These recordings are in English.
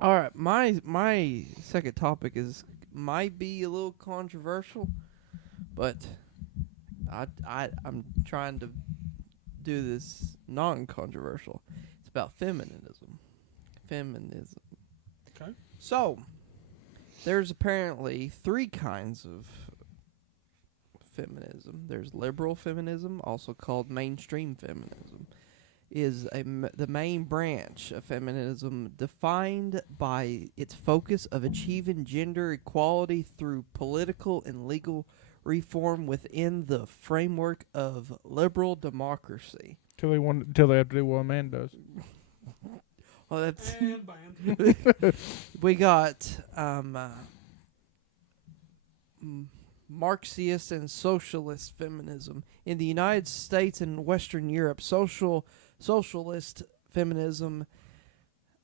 All right, my second topic might be a little controversial, but I'm trying to do this non-controversial. It's about feminism. Feminism. Okay. So there's apparently three kinds of feminism. There's liberal feminism, also called mainstream feminism, is the main branch of feminism defined by its focus of achieving gender equality through political and legal reform within the framework of liberal democracy. Till they have to do what a man does. Well, that's And band. we got Marxist and socialist feminism in the United States and Western Europe. Socialist feminism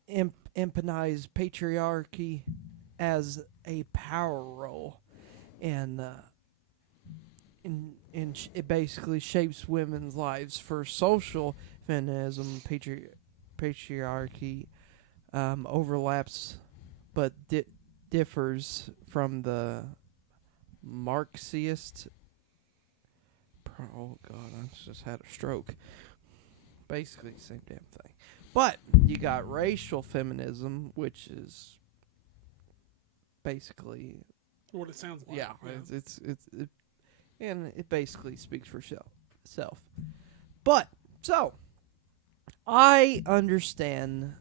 emphasizes patriarchy as a power role, and it basically shapes women's lives. For social feminism, patriarchy overlaps, but differs from the Marxist. Oh God, I just had a stroke. Basically the same damn thing. But you got racial feminism, which is basically What it sounds like. yeah. And it basically speaks for self. But so I understand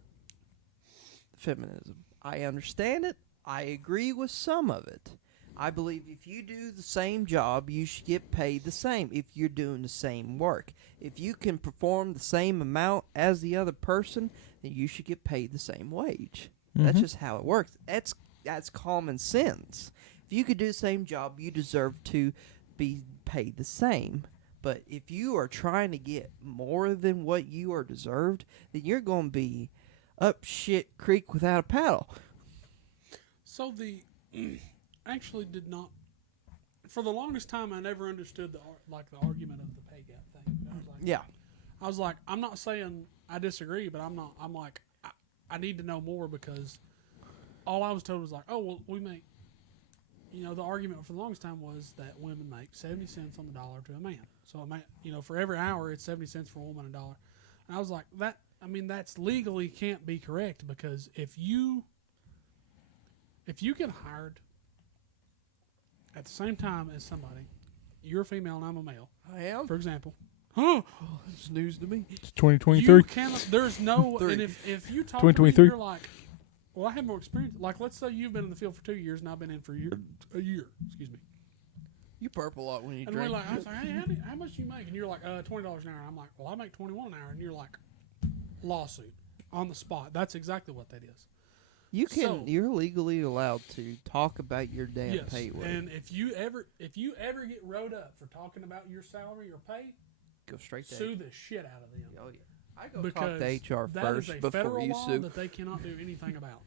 feminism. I understand it. I agree with some of it. I believe if you do the same job, you should get paid the same if you're doing the same work. If you can perform the same amount as the other person, then you should get paid the same wage. That's just how it works. That's common sense. If you could do the same job, you deserve to be paid the same. But if you are trying to get more than what you are deserved, then you're going to be up shit creek without a paddle. So actually did not. For the longest time, I never understood the argument of the pay gap thing. Yeah. I was like, I'm not saying I disagree, but I'm not. I'm like, I need to know more because all I was told was like, oh well, we make. The argument for the longest time was that women make 70 cents on the dollar to a man. So for every hour, it's 70 cents for a woman, $1. And I was like, that. I mean, that's legally can't be correct because if you get hired at the same time as somebody, you're a female and I'm a male. I am. For example. Huh? Oh, it's news to me. It's 2023. You cannot, there's no, and if you talk to me, 2023. you're like, well, I have more experience. Like, let's say you've been in the field for 2 years and I've been in for a year. Excuse me. You burp a lot when you And drink. we're like, I was like, hey, how much do you make? And you're like, $20 an hour. I'm like, well, I make 21 an hour. And you're like, lawsuit on the spot. That's exactly what that is. You're legally allowed to talk about your damn pay rate. And if you ever get wrote up for talking about your salary or pay, go straight to sue the shit out of them. Oh yeah, I go talk to HR that first is a before federal you law sue. that they cannot do anything about.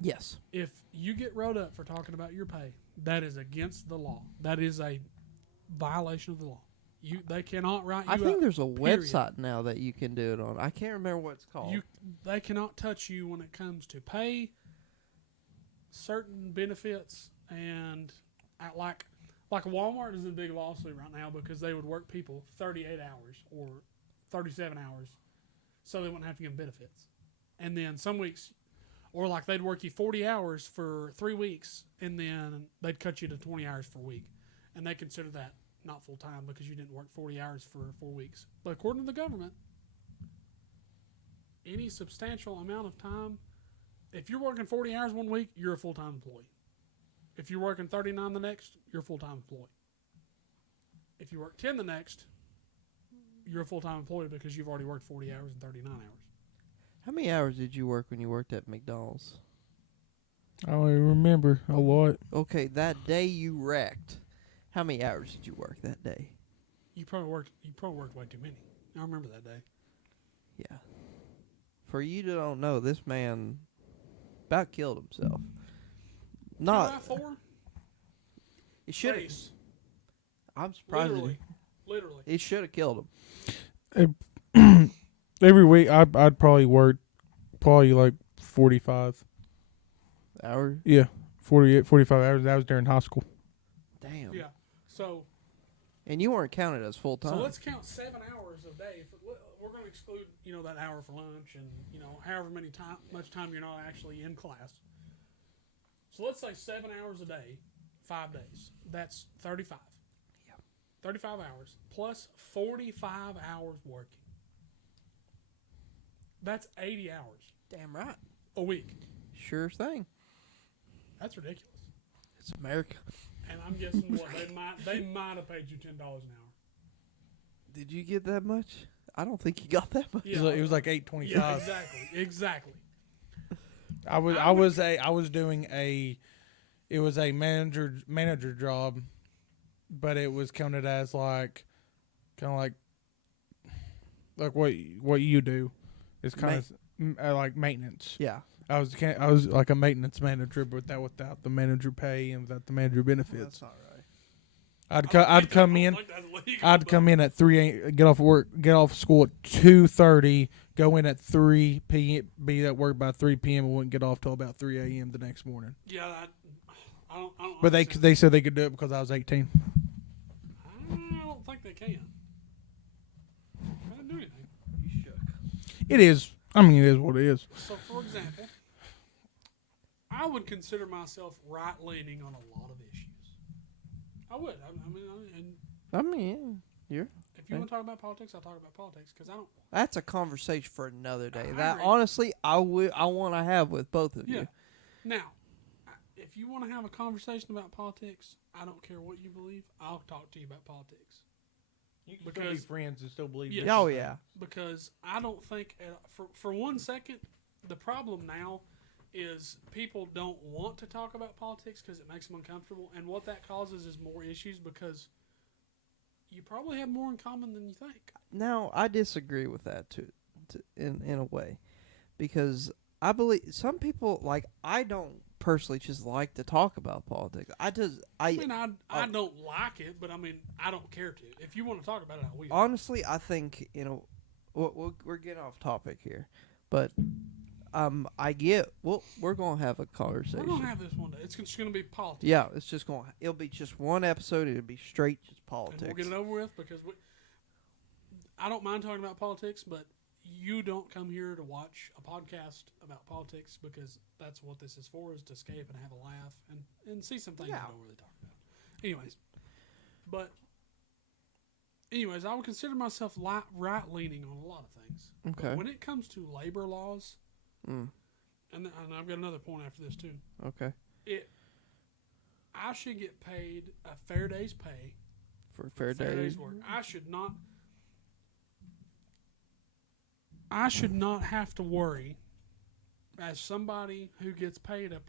Yes. If you get wrote up for talking about your pay, that is against the law. That is a violation of the law. They cannot write you I think up, there's a period. website now that you can do it on. I can't remember what it's called. They cannot touch you when it comes to pay, certain benefits, and like Walmart is in a big lawsuit right now because they would work people 38 hours or 37 hours so they wouldn't have to give them benefits. And then some weeks, or like they'd work you 40 hours for 3 weeks and then they'd cut you to 20 hours per week. And they consider that not full time because you didn't work 40 hours for 4 weeks. But according to the government, any substantial amount of time, if you're working 40 hours one week, you're a full-time employee. If you're working 39 the next, you're a full-time employee. If you work 10 the next, you're a full-time employee because you've already worked 40 hours and 39 hours. How many hours did you work when you worked at McDonald's? I don't even remember a lot. Okay, that day you wrecked. How many hours did you work that day? You probably worked way too many. I remember that day. Yeah. For you to don't know, this man about killed himself. Not. 4? It should have. I'm surprised. Literally. It should have killed him. Every week, I'd probably work like 45. Hour? Yeah, 48, 45 hours. That was during high school. Damn. Yeah. So And you weren't counted as full time. so let's count 7 hours a day. We're going to exclude that hour for lunch and however much time you're not actually in class. So let's say 7 hours a day, 5 days. That's 35. Yeah. 35 hours plus 45 hours working. That's 80 hours Damn right. a week. Sure thing. That's ridiculous. It's America. And I'm guessing what they might have paid you $10 an hour. Did you get that much? I don't think you got that much. Yeah, It was like $8.25. Yeah, exactly. I was doing a manager job, but it was counted as like what you do. It's kind of like maintenance. Yeah. I was like a maintenance manager, but without the manager pay and without the manager benefits. That's not right. I'd come in at 3 get off school at 2:30, go in at 3 p.m., be at work by 3 p.m. and wouldn't get off till about 3 a.m. the next morning. Yeah, I don't. But understand. they said they could do it because I was 18. I don't think they can. I didn't do anything. You shook. It is. I mean, it is what it is. So, for example, I would consider myself right-leaning on a lot of issues. I would. I mean, you're. If you want to talk about politics, I'll talk about politics because I don't. That's a conversation for another day. I That agree. honestly, I want to have with both of Yeah. you. Now, if you want to have a conversation about politics, I don't care what you believe. I'll talk to you about politics. You can Because- still be friends and still believe. Yes. this Oh thing. yeah. Because I don't think, for 1 second, the problem now is people don't want to talk about politics because it makes them uncomfortable. And what that causes is more issues because you probably have more in common than you think. Now I disagree with that too, in a way, because I believe some people like I don't personally just like to talk about politics. I I don't like it, but I mean, I don't care to. If you want to talk about it, I will. honestly I think we're getting off topic here, but we're gonna have a conversation. We're gonna have this one day. It's just gonna be politics. Yeah, it'll be just one episode. It'll be straight just And politics. we'll get it over with because I don't mind talking about politics, but you don't come here to watch a podcast about politics because that's what this is for, is to escape and have a laugh and see some things Yeah. I don't really talk about. Anyways, I would consider myself right-leaning on a lot of things. Okay. But when it comes to labor laws, Mm, and I've got another point after this too, okay. I should get paid a fair day's pay For fair fair day. day's work. I should not have to worry as somebody who gets paid a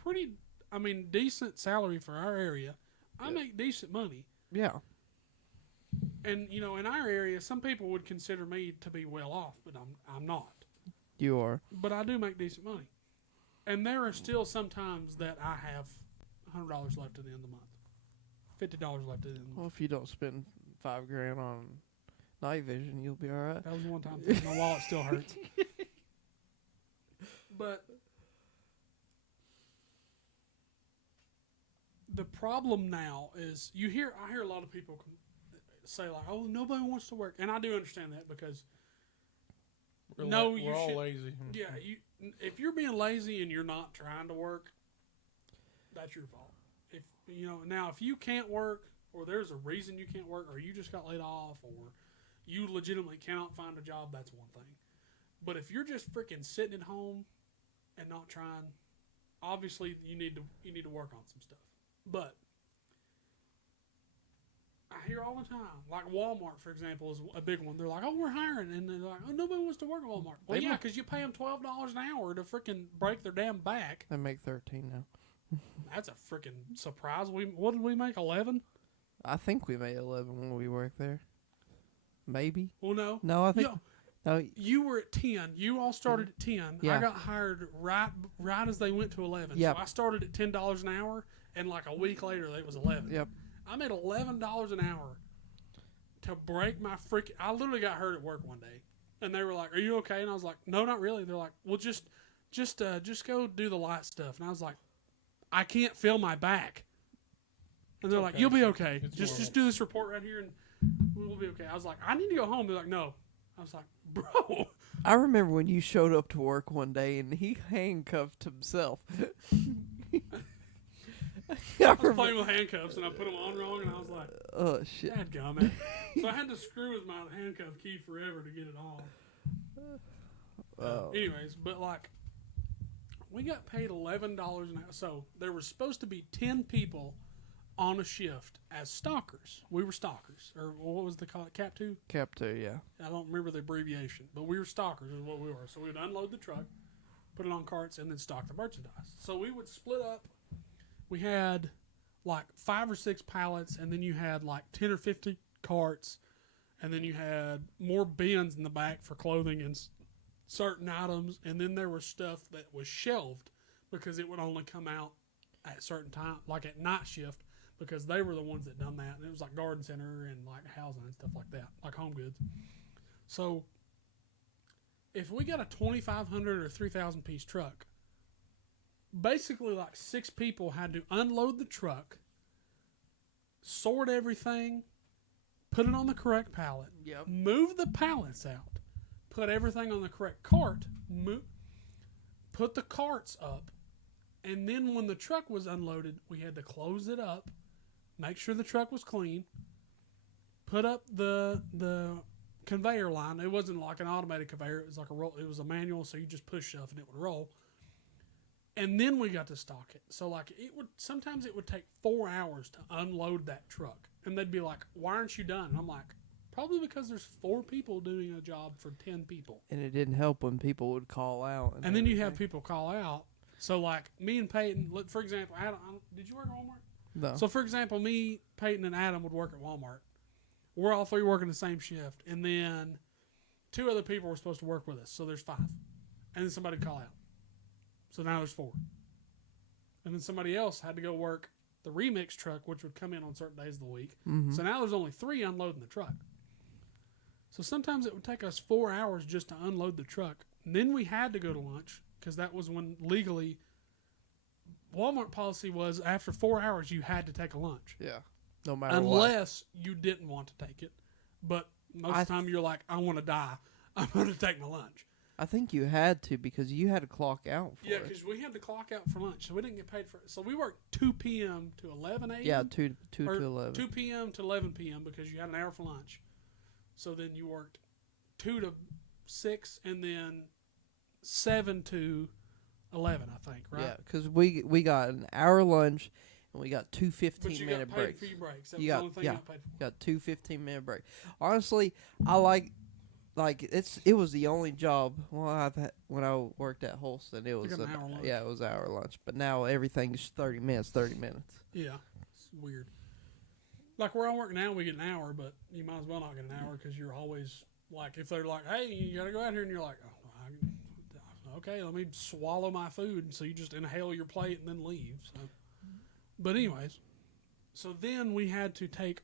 decent salary for our area. I make decent money. Yeah. And in our area, some people would consider me to be well off, but I'm not. You are. But I do make decent money. And there are still some times that I have $100 left at the end of the month. $50 left at the end of the Well, month. if you don't spend $5,000 on night vision, you'll be all right. That was one time thing. My wallet still hurts. But the problem now is I hear a lot of people say like, "Oh, nobody wants to work," and I do understand that because We're all lazy. yeah, if you're being lazy and you're not trying to work, that's your fault. If now if you can't work or there's a reason you can't work or you just got laid off or you legitimately cannot find a job, that's one thing. But if you're just freaking sitting at home and not trying, obviously you need to work on some stuff. But I hear all the time, like Walmart, for example, is a big one. They're like, "Oh, we're hiring," and they're like, "Oh, nobody wants to work at Walmart." Well, yeah, because you pay them $12 an hour to freaking break their damn back. I make 13 now. That's a freaking surprise. What did we make? 11? I think we made 11 when we worked there. Maybe. Well, no. No, I think. Yo, No. you were at 10. You all started at 10. Yeah. I got hired right as they went to 11. Yep. So I started at $10 an hour, and like a week later, it was 11. Yep. I made $11 an hour to break my I literally got hurt at work one day, and they were like, "Are you okay?" And I was like, "No, not really." They're like, "Well, just just go do the light stuff. And I was like, I can't feel my back. And they're like, you'll be okay. Just do this report right here and we'll be okay. I was like, I need to go home. They're like, no. I was like, bro. I remember when you showed up to work one day and he handcuffed himself. I was playing with handcuffs and I put them on wrong and I was like, oh shit. Dadgummit. So I had to screw with my handcuff key forever to get it off. Oh. Anyways, but like, we got paid $11 an hour. So there was supposed to be 10 people on a shift as stalkers. We were stalkers. Or what was the call it? Cap 2? Cap 2, yeah. I don't remember the abbreviation, but we were stalkers is what we were. So we would unload the truck, put it on carts, and then stock the merchandise. So we would split up. We had like 5 or 6 pallets, and then you had like 10 or 50 carts, and then you had more bins in the back for clothing and certain items, and then there was stuff that was shelved because it would only come out at certain time, like at night shift, because they were the ones that done that, and it was like garden center and like housing and stuff like that, like home goods. So if we got a 2,500 or 3,000 piece truck, basically like 6 people had to unload the truck, sort everything, put it on the correct pallet, Yep. move the pallets out, put everything on the correct cart, put the carts up, and then when the truck was unloaded, we had to close it up, make sure the truck was clean, put up the conveyor line. It wasn't like an automated conveyor. It was like a roll. It was a manual, so you just push stuff and it would roll. And then we got to stock it. So like sometimes it would take 4 hours to unload that truck. And they'd be like, why aren't you done? And I'm like, probably because there's 4 people doing a job for 10 people. And it didn't help when people would call out. And then you have people call out. So like me and Peyton, for example, Adam, did you work at Walmart? No. So for example, me, Peyton, and Adam would work at Walmart. We're all 3 working the same shift. And then 2 other people were supposed to work with us. So there's 5. And then somebody would call out. So now there's 4. And then somebody else had to go work the remix truck, which would come in on certain days of the week. Mm-hmm. So now there's only 3 unloading the truck. So sometimes it would take us 4 hours just to unload the truck. And then we had to go to lunch because that was when legally Walmart policy was after 4 hours you had to take a lunch. Yeah. No matter Unless you didn't want to take it. But most of the time you're like, I want to die. I'm going to take my lunch. I think you had to because you had to clock out for Yeah, it. because we had to clock out for lunch, so we didn't get paid for it. So we worked 2 p.m. to 11 a.m. Yeah, 2 to 11. 2 p.m. to 11 p.m. because you had an hour for lunch. So then you worked 2 to 6 and then 7 to 11, I think, right? Yeah, because we got an hour lunch and we got 2 But you 15-minute got paid breaks. for your breaks. That You was got- the only thing yeah. you got paid for. Got 2 15-minute breaks. Honestly, I it was the only job. Well, when I worked at Holston, it was got an hour lunch. Yeah, it was hour lunch. But now everything's 30 minutes. 30 minutes. Yeah, it's weird. Like where I work now, we get an hour, but you might as well not get an hour because you're always like, if they're like, hey, you got to go out here, and you're like, oh, okay, let me swallow my food. So you just inhale your plate and then leave. So, but anyways, so then we had to take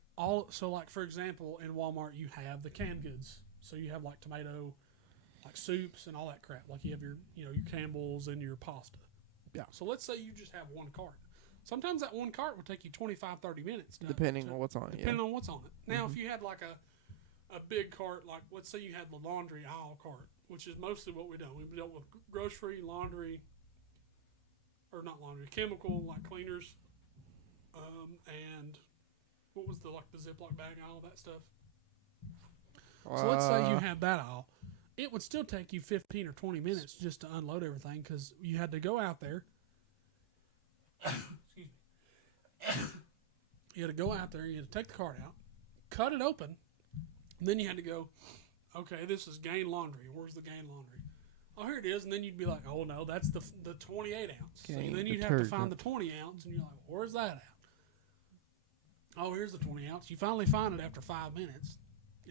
so like for example, in Walmart you have the canned goods. So you have like tomato, like soups and all that crap. Like you have your your Campbell's and your pasta. Yeah. So let's say you just have one cart. Sometimes that one cart will take you 25, 30 minutes. Depending on what's on it. Depending on what's on it. Now, if you had like a big cart, like let's say you had the laundry aisle cart, which is mostly what we do. We dealt with grocery, laundry, or not laundry, chemical, like cleaners, and what was the Ziploc bag aisle, that stuff. So let's say you had that aisle. It would still take you 15 or 20 minutes just to unload everything because you had to go out there. Excuse me. You had to go out there, you had to take the cart out, cut it open, and then you had to go, okay, this is Gain Laundry. Where's the Gain Laundry? Oh, here it is. And then you'd be like, oh, no, that's the 28 ounce. So then you'd have to find the 20 ounce, and you're like, where's that at? Oh, here's the 20 ounce. You finally find it after 5 minutes.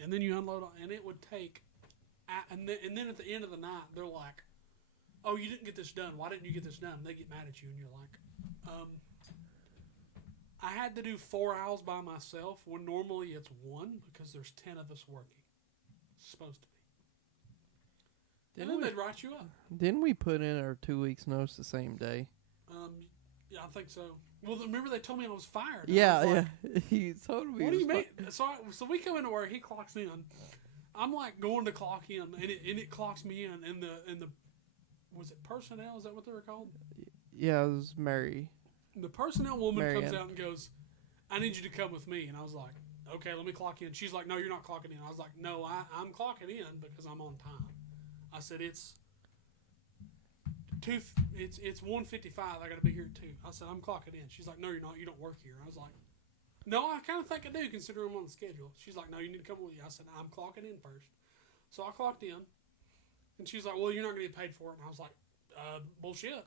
And then you unload, and it would take, and then at the end of the night, they're like, oh, you didn't get this done. Why didn't you get this done? And they get mad at you, and you're like, I had to do 4 aisles by myself when normally it's 1 because there's 10 of us working. It's supposed to be. And then they'd write you up. Didn't we put in our 2 weeks notice the same day? Yeah, I think so. Well, remember they told me I was fired. Yeah, was yeah. He told me. What do you mean? So we come into work. He clocks in. I'm like going to clock in, and it clocks me in. And the was it personnel? Is that what they were called? Yeah, it was Mary. The personnel woman Marianne. comes out and goes, "I need you to come with me." And I was like, "Okay, let me clock in." She's like, "No, you're not clocking in." I was like, "No, I'm clocking in because I'm on time." I said, "It's 1:55. I got to be here at 2." I said, "I'm clocking in." She's like, "No, you're not. You don't work here." I was like, "No, I kind of think I do, considering I'm on the schedule." She's like, "No, you need to come with you." I said, "I'm clocking in first." So I clocked in, and she's like, "Well, you're not going to get paid for it." And I was like, "Bullshit."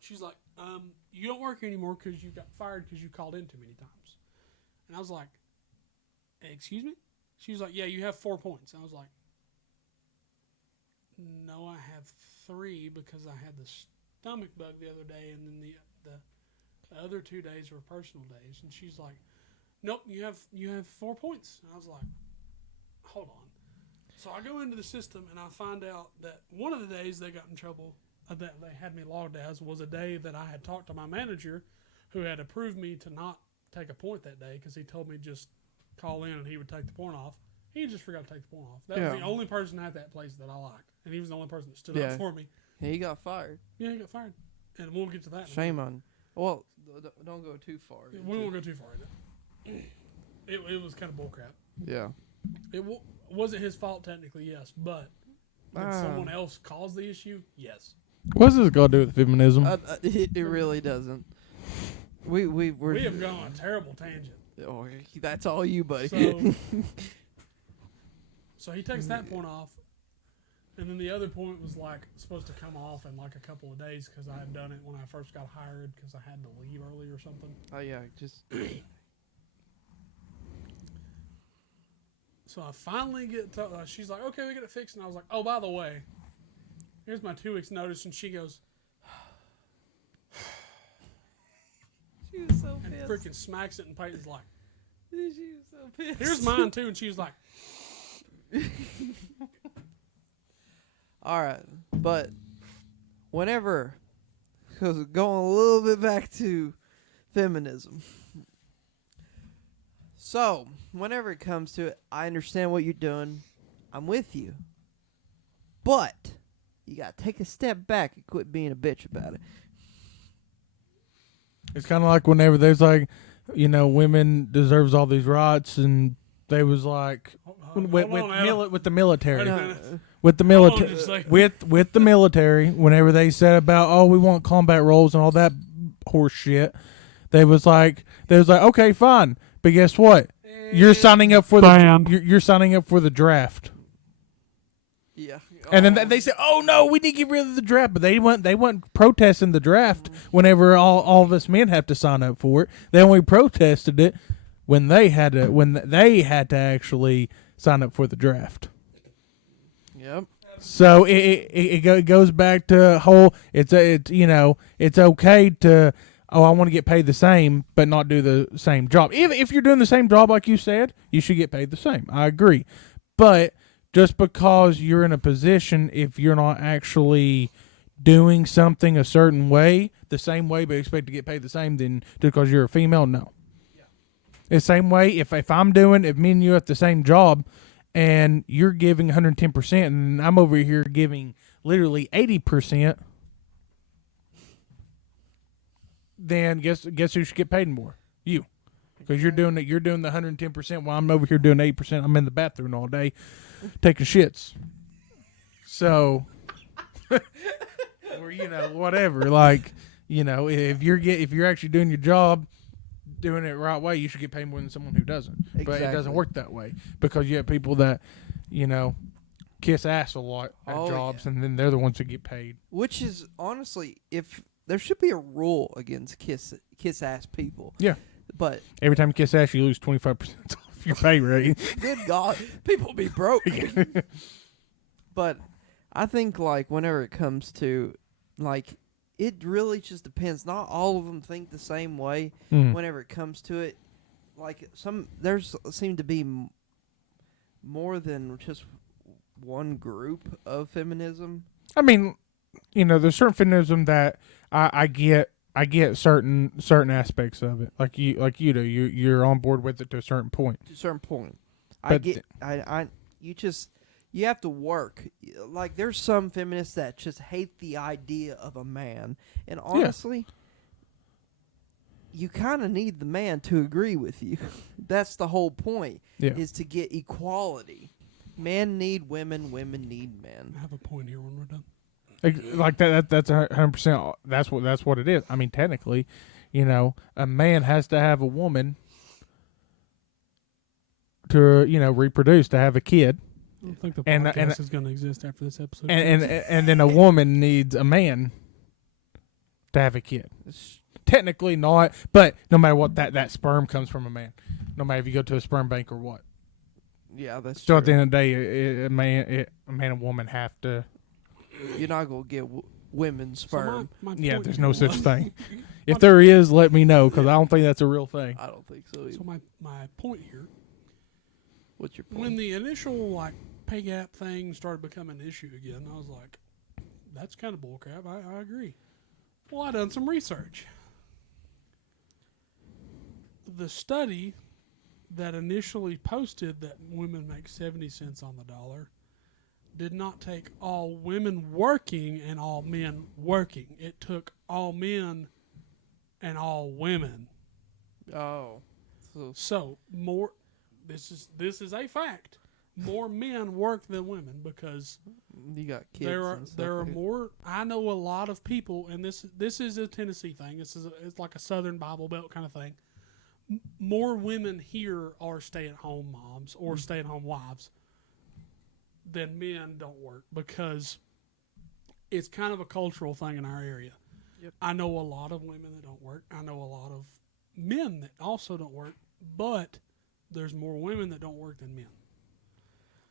She's like, "You don't work here anymore because you got fired because you called in too many times." And I was like, "Excuse me?" She was like, "Yeah, you have 4 points." And I was like, "No, I have 3 because I had the stomach bug the other day, and then the other 2 days were personal days." And she's like, "Nope, you have 4 points." And I was like, "Hold on." So I go into the system and I find out that one of the days they got in trouble that they had me logged as was a day that I had talked to my manager, who had approved me to not take a point that day because he told me just call in and he would take the point off. He just forgot to take the point off. That was the only person at that place that I liked, and he was the only person that stood up for me. He got fired. Yeah, he got fired, and we'll get to that. Shame on. Well, don't go too far. We won't go too far into it. It was kind of bullcrap. Yeah. It wasn't his fault technically, yes, but did someone else cause the issue? Yes. What's this got to do with feminism? It really doesn't. We have gone on a terrible tangent. Oh, that's all you, buddy. So he takes that point off, and then the other point was like supposed to come off in like a couple of days because I had done it when I first got hired because I had to leave early or something. Oh yeah, just. So I finally get to, she's like, "Okay, we get it fixed," and I was like, "Oh, by the way, here's my 2 weeks notice," and she goes. She was so and pissed. Freaking smacks it, and Peyton's like, She was so pissed. "Here's mine too," and she was like, all right, but whenever, because going a little bit back to feminism. So, whenever it comes to it, I understand what you're doing. I'm with you. But you got to take a step back and quit being a bitch about it. It's kind of like whenever there's like, women deserves all these rights, and they was like with the military. No, With the military, with the military, whenever they said about, oh, we want combat roles and all that horse shit, they was like, okay, fine, but guess what? You're signing up for you're signing up for the draft. Yeah. And then they said, "Oh no, we need to get rid of the draft." But they weren't protesting the draft whenever all of us men have to sign up for it. They only protested it when they had to actually sign up for the draft. Yep. So it goes back to whole. It's okay to I want to get paid the same, but not do the same job. If you're doing the same job like you said, you should get paid the same. I agree, but just because you're in a position, if you're not actually doing something a certain way, the same way, but expect to get paid the same, then just because you're a female, no. Yeah. The same way, if me and you at the same job, and you're giving 110%, and I'm over here giving literally 80%, then guess who should get paid more? You. Because you're doing the 110% while I'm over here doing 8%. I'm in the bathroom all day taking shits. So, or whatever. Like, if you're actually doing your job, doing it the right way, you should get paid more than someone who doesn't. Exactly. But it doesn't work that way because you have people that, kiss ass a lot at jobs, and then they're the ones that get paid. Which is honestly, if there should be a rule against kiss ass people. Yeah. But every time you kiss ass, you lose 25% off your pay rate. Good God, people be broke. But I think whenever it comes to it really just depends. Not all of them think the same way. Whenever it comes to it, there's seem to be more than just one group of feminism. I mean, there's certain feminism that I get. I get certain aspects of it, like you do. You're on board with it to a certain point. To a certain point, But you have to work. Like there's some feminists that just hate the idea of a man, and honestly, you kind of need the man to agree with you. That's the whole point. Yeah. Is to get equality. Men need women. Women need men. I have a point here when we're done. Like that's 100%. That's what it is. I mean, technically, a man has to have a woman to reproduce, to have a kid, I don't think the podcast is going to exist after this episode. and then a woman needs a man to have a kid. Technically not, but no matter what, that sperm comes from a man. No matter if you go to a sperm bank or what. Yeah, that's Still true. at the end of the day, a man and woman have to. You're not gonna get women's sperm. So my Yeah, point there's here no such was- thing. If there is, let me know, because I don't think that's a real thing. I don't think so. Either. So my point here, What's your point? when the initial pay gap thing started becoming an issue again, I was like, that's kind of bullcrap. I agree. Well, I done some research. The study that initially posted that women make 70 cents on the dollar did not take all women working and all men working. It took all men and all women. Oh, So more. This is a fact. More men work than women because you got kids. there are and stuff there are like- more. I know a lot of people, and this is a Tennessee thing. It's like a Southern Bible Belt kind of thing. More women here are stay-at-home moms or stay-at-home wives than men don't work because it's kind of a cultural thing in our area. Yep. I know a lot of women that don't work. I know a lot of men that also don't work, but there's more women that don't work than men.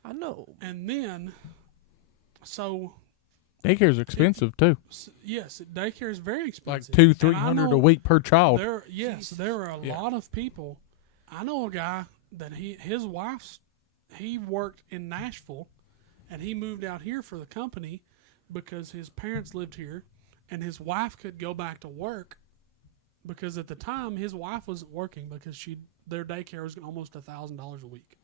I know. And then, so Daycare's expensive too, yes, daycare is very like expensive. $200-300 And I a week per child. There are a lot of people. I know a guy that his wife's he worked in Nashville, and he moved out here for the company because his parents lived here, and his wife could go back to work because at the time his wife wasn't working because their daycare was almost $1,000 a week.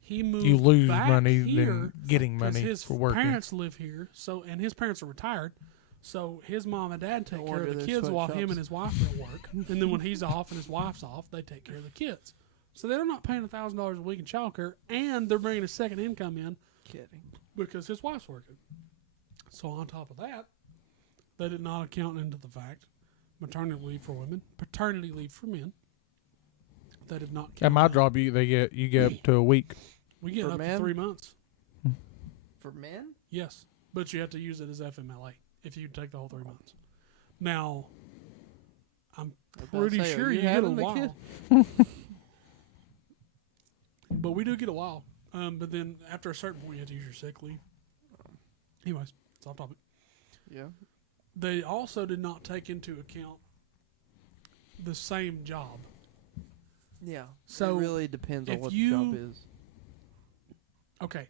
He moved. You lose back money here than getting 'cause money his for working. parents live here, and his parents are retired. So his mom and dad take No care of wonder the they're kids while him sweatshops. and his wife are at work. And then when he's off and his wife's off, they take care of the kids. So they're not paying $1,000 a week in childcare, and they're bringing a second income in Kidding. because his wife's working. So on top of that, they did not account into the fact maternity leave for women, paternity leave for men. They did not. At count my that. job, you get up to a week. We get For up men? to 3 months. For men? Yes, but you have to use it as FMLA if you take the whole 3 months. Now, I'm I was about to pretty say, are sure you you get a having the while. But we do get a while. But then after a certain point, you have to use your sick leave. Anyways, it's off topic. Yeah. They also did not take into account the same job. Yeah. So it really depends on if what you- the job is. Okay.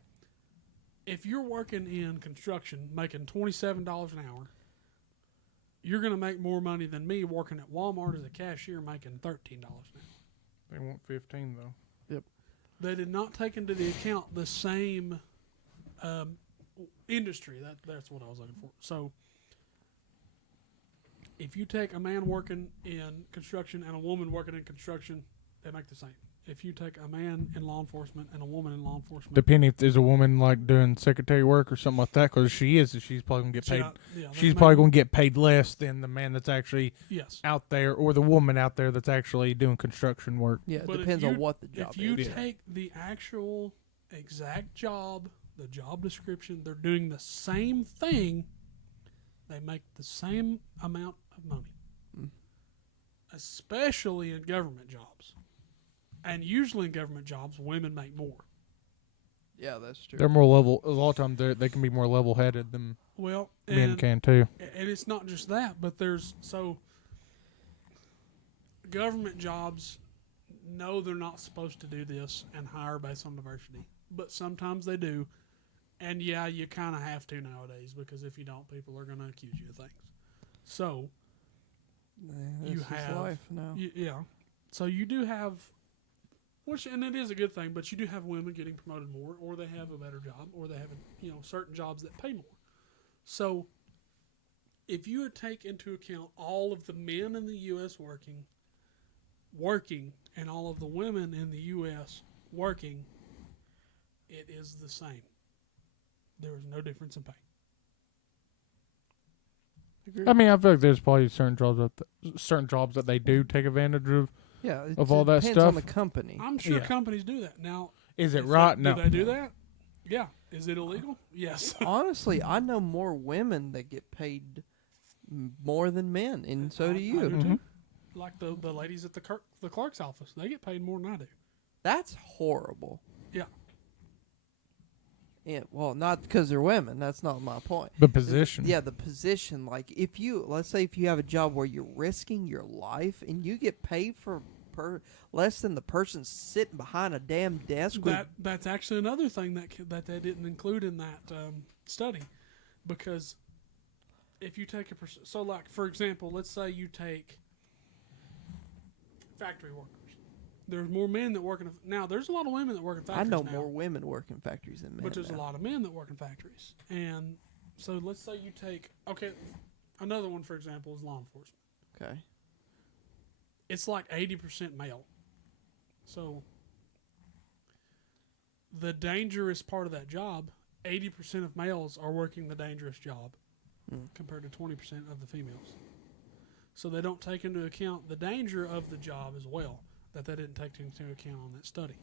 If you're working in construction making $27 an hour, you're going to make more money than me working at Walmart as a cashier making $13 an hour. They want 15 though. They did not take into the account the same industry. That's what I was looking for. So if you take a man working in construction and a woman working in construction, they make the same. If you take a man in law enforcement and a woman in law enforcement, Depending if there's a woman like doing secretary work or something like that, because she's probably gonna get paid. they She's make- probably gonna get paid less than the man that's actually yes. out there, or the woman out there that's actually doing construction work. Yeah, it But if depends on you- what the job If you is. take the actual exact job, the job description, they're doing the same thing. They make the same amount of money, especially in government jobs. And usually in government jobs, women make more. Yeah, that's true. They're more level. A lot of times they can be more level headed than Well, men and, can too. and it's not just that, but government jobs know they're not supposed to do this and hire based on diversity, but sometimes they do, And yeah, you kind of have to nowadays because if you don't, people are going to accuse you of things. So you have life now. yeah. So you do have, which and it is a good thing, but you do have women getting promoted more, or they have a better job, or they have certain jobs that pay more. So if you would take into account all of the men in the U.S. working, and all of the women in the U.S. working, it is the same. There is no difference in pay. I mean, I feel like there's probably certain jobs that they do take advantage of. Yeah, Of all that depends stuff. on the company. I'm sure Yeah. companies do that. Now, Is it right? No. Do they do that? Yeah. Is it illegal? Yes. Honestly, I know more women that get paid more than men, and so do you. I do Mhm. too. Like the ladies at the clerk's office, they get paid more than I do. That's horrible. Yeah. Yeah, well, not because they're women. That's not my point. The position. Yeah, the position. Like, let's say if you have a job where you're risking your life and you get paid for less than the person sitting behind a damn desk. That's actually another thing that they didn't include in that study, because if you take so like for example, let's say you take factory workers. There's more men that work now. There's a lot of women that work in I factories know now, more women work in factories than men. but there's now. a lot of men that work in factories. And so let's say you take another one for example is law enforcement. Okay. It's like 80% male. So the dangerous part of that job, 80% of males are working the dangerous job compared to 20% of the females. So they don't take into account the danger of the job as well, that they didn't take into account on that study.